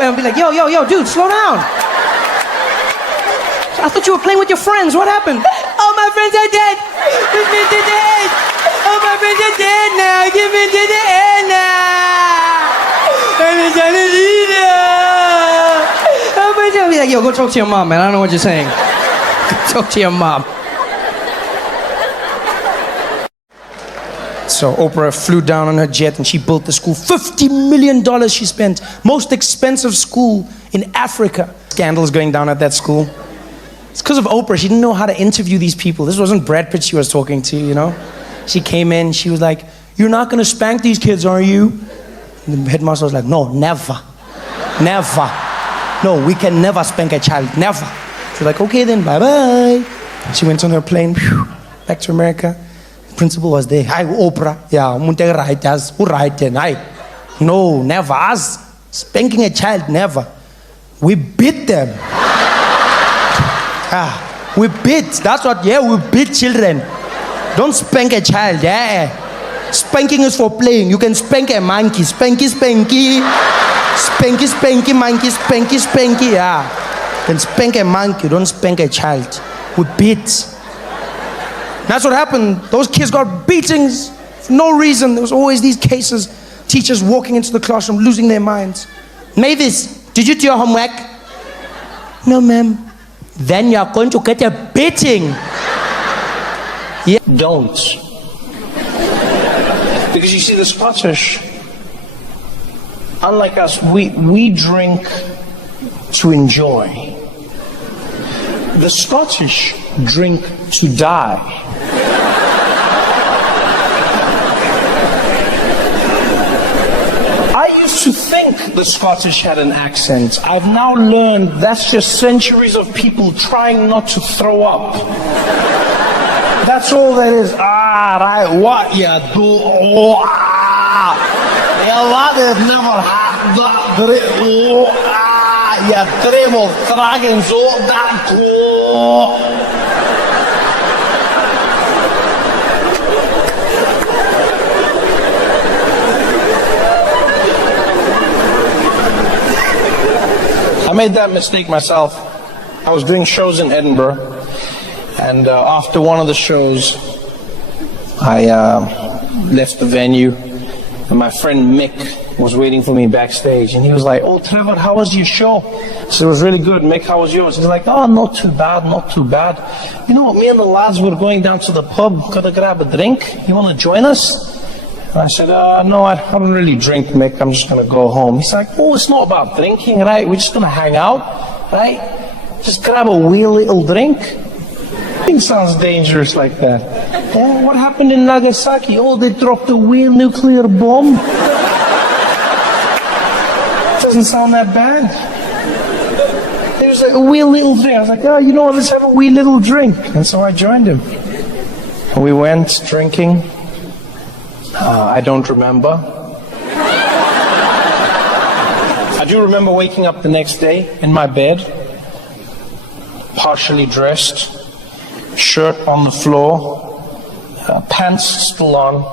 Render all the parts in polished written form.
And I'll be like, yo, dude, slow down. I thought you were playing with your friends. What happened? All my friends are dead. Give me to the end. All my friends are dead now. Give me to the end now. I'm trying to lead I'll be like, yo, go talk to your mom, man. I don't know what you're saying. Go talk to your mom. So Oprah flew down on her jet and she built the school. $50 million she spent. Most expensive school in Africa. Scandals going down at that school. It's because of Oprah. She didn't know how to interview these people. This wasn't Brad Pitt she was talking to, you know. She came in, she was like, you're not going to spank these kids, are you? And the headmaster was like, no, never. Never. No, we can never spank a child. Never. She was like, okay then, bye-bye. She went on her plane, back to America. The principal was there. Hi, Oprah. Yeah, right as who right then? Hi. No, never. Us spanking a child, never. We beat them. We beat. That's what. Yeah, we beat children. Don't spank a child. Yeah. Spanking is for playing. You can spank a monkey. Spanky, spanky. Spanky, spanky, monkey. Spanky, spanky. Yeah. You can spank a monkey. Don't spank a child. We beat. That's what happened. Those kids got beatings for no reason. There was always these cases. Teachers walking into the classroom, losing their minds. Mavis, did you do your homework? No, ma'am. Then you're going to get a beating. Yeah. Don't. Because you see, the Scottish, unlike us, we drink to enjoy. The Scottish drink to die. I used to think the Scottish had an accent. I've now learned that's just centuries of people trying not to throw up. That's all that is. Right, what you do? Yeah, what is never happened. You travel dragons all that cool. I made that mistake myself. I was doing shows in Edinburgh, and after one of the shows, I left the venue, and my friend Mick was waiting for me backstage, and he was like, oh, Trevor, how was your show? So it was really good. Mick, how was yours? He's like, oh, not too bad, not too bad. You know what, me and the lads were going down to the pub, gotta grab a drink. You want to join us? And I said, no, I don't really drink, Mick. I'm just going to go home. He's like, oh, it's not about drinking, right? We're just going to hang out, right? Just grab a wee little drink. It sounds dangerous like that. Yeah, what happened in Nagasaki? Oh, they dropped a wee nuclear bomb. Doesn't sound that bad. It was like a wee little drink. I was like, oh, you know what? Let's have a wee little drink. And so I joined him. And we went drinking. I don't remember. I do remember waking up the next day in my bed, partially dressed, shirt on the floor, pants still on,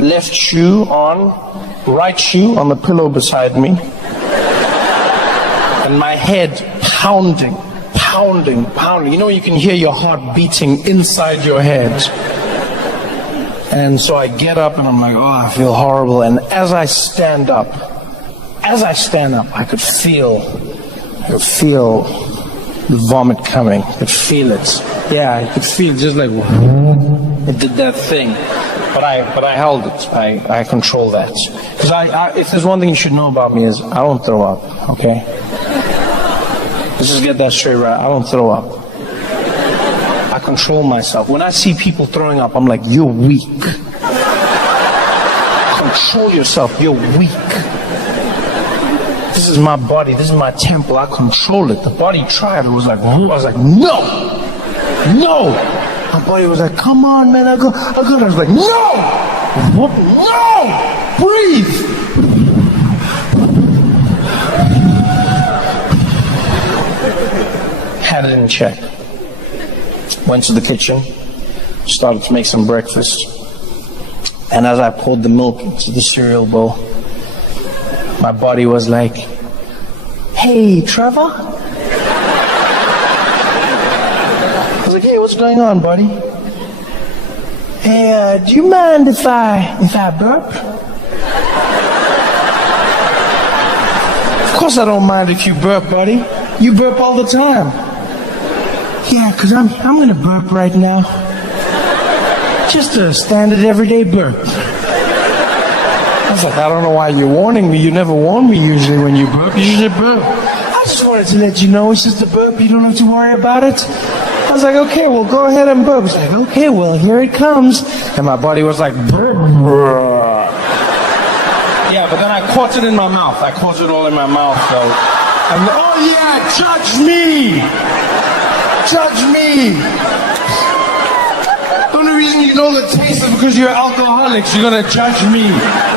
left shoe on, right shoe on the pillow beside me, and my head pounding. You know, you can hear your heart beating inside your head. And so I get up and I'm like, oh, I feel horrible. And as I stand up, I could feel the vomit coming. I could feel it. Yeah, I could feel just like, it did that thing. But I held it. I control that. Because if there's one thing you should know about me is I don't throw up, okay? Let's just get that straight right. I don't throw up. I control myself. When I see people throwing up, I'm like, you're weak. Control yourself, you're weak. This is my body, this is my temple, I control it. The body tried, it was like, I was like, no! My body was like, come on, man, I got. I was like, no! What? No! Breathe! Had it in check. Went to the kitchen, started to make some breakfast. And as I poured the milk into the cereal bowl, my body was like, "Hey, Trevor?" I was like, "Hey, what's going on, buddy?" "Hey, do you mind if I burp?" "Of course I don't mind if you burp, buddy. You burp all the time." "Yeah, because I'm going to burp right now. Just a standard everyday burp." I was like, "I don't know why you're warning me. You never warn me usually when you burp. You usually burp." "I just wanted to let you know it's just a burp. You don't have to worry about it." I was like, "Okay, well, go ahead and burp." He's like, "Okay, well, here it comes." And my body was like, burp. Yeah, but then I caught it in my mouth. I caught it all in my mouth, though. I'm like, "Oh, yeah, judge me. Judge me. The only reason you know the taste is because you're alcoholics. You're going to judge me."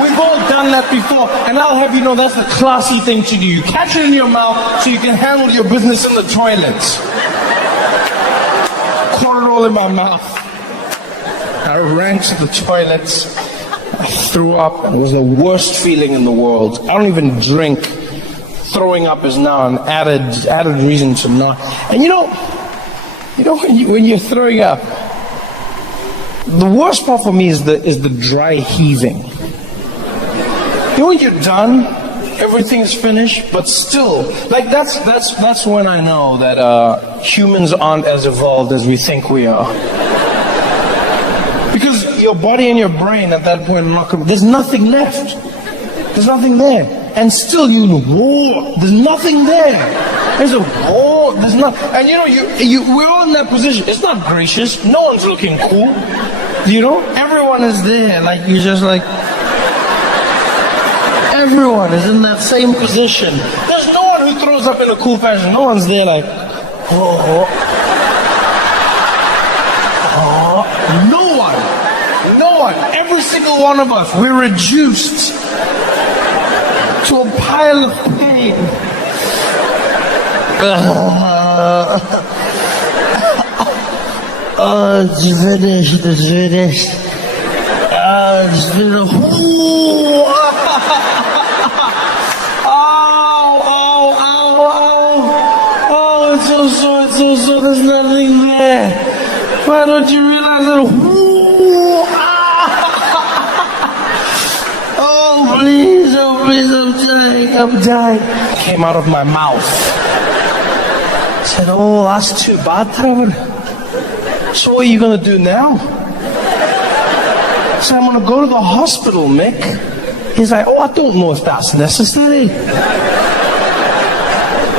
We've all done that before, and I'll have you know that's the classy thing to do. You catch it in your mouth so you can handle your business in the toilet. Caught it all in my mouth. I ran to the toilets. I threw up, and it was the worst feeling in the world. I don't even drink. Throwing up is now an added reason to not. And you know when you're throwing up, the worst part for me is the dry heaving. You know when you're done, everything's finished, but still, like that's when I know that humans aren't as evolved as we think we are. Because your body and your brain at that point, there's nothing left. There's nothing there. And still whoa, there's nothing there. There's a whoa, there's not. And we're all in that position. It's not gracious. No one's looking cool. Everyone is there. Like, you're just like, everyone is in that same position. There's no one who throws up in a cool fashion. No one's there like, oh. No one. Every single one of us, we're reduced to a pile of pain. It's finished. It's finished. It's finished. Oh, it's so sore. There's nothing there. Why don't you realize that? Please, I'm dying. Came out of my mouth. I said, "Oh, that's too bad, Trevor. So what are you going to do now?" I said, "I'm going to go to the hospital, Mick." He's like, "Oh, I don't know if that's necessary."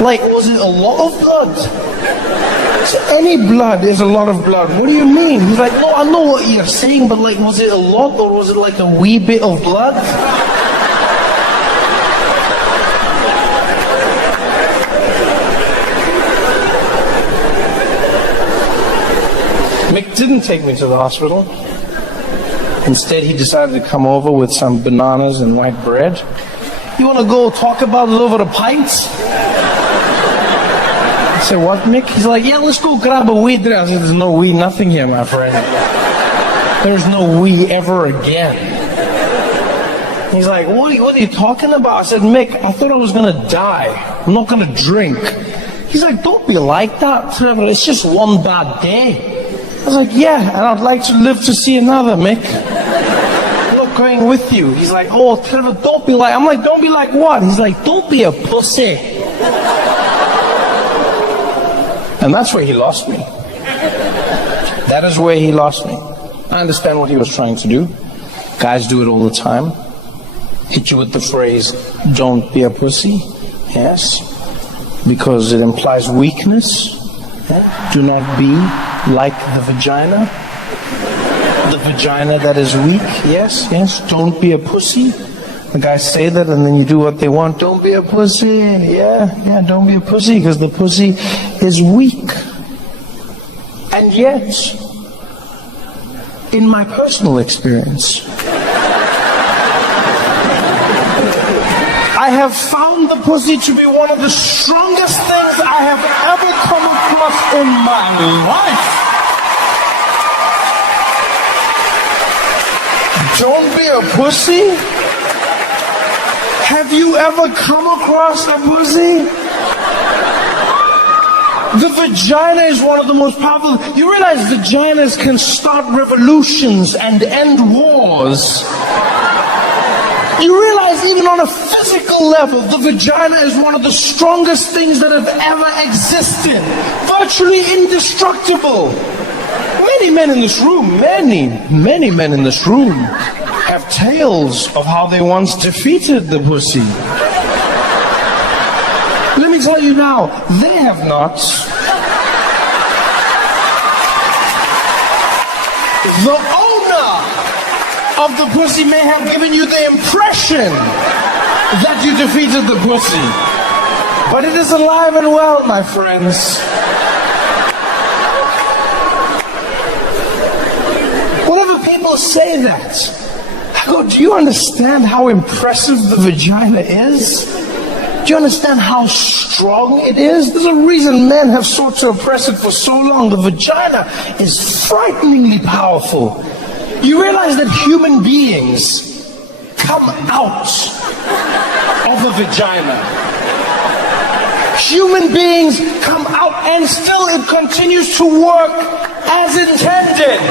Like, was it a lot of blood? I said, "Any blood is a lot of blood. What do you mean?" He's like, "No, I know what you're saying, but like, was it a lot or was it like a wee bit of blood?" Mick didn't take me to the hospital. Instead, he decided to come over with some bananas and white bread. "You want to go talk about it over the pints?" I said, "What, Mick?" He's like, "Yeah, let's go grab a weed." I said, "There's no weed, nothing here, my friend. There's no we ever again." He's like, what are you talking about? I said, "Mick, I thought I was going to die. I'm not going to drink." He's like, "Don't be like that, Trevor. It's just one bad day." I was like, "Yeah, and I'd like to live to see another, Mick. I'm not going with you." He's like, "Oh, Trevor, don't be like..." I'm like, "Don't be like what?" He's like, "Don't be a pussy." And that's where he lost me. That is where he lost me. I understand what he was trying to do. Guys do it all the time. Hit you with the phrase, "Don't be a pussy." Yes. Because it implies weakness. Do not be like the vagina. The vagina that is weak. Yes. Don't be a pussy. The guys say that and then you do what they want. Don't be a pussy. Yeah, don't be a pussy because the pussy is weak. And yet, in my personal experience, I have found the pussy to be one of the strongest things I have ever come across in my life. Don't be a pussy? Have you ever come across a pussy? The vagina is one of the most powerful. You realize vaginas can start revolutions and end wars. You realize even on a physical level, the vagina is one of the strongest things that have ever existed. Virtually indestructible. Many men in this room, many men in this room have tales of how they once defeated the pussy. Let me tell you now, they have not. The owner of the pussy may have given you the impression that you defeated the pussy. But it is alive and well, my friends. Whenever people say that, I go, do you understand how impressive the vagina is? Do you understand how strong it is? There's a reason men have sought to oppress it for so long. The vagina is frighteningly powerful. You realize that human beings come out of a vagina. Human beings come out and still it continues to work as intended.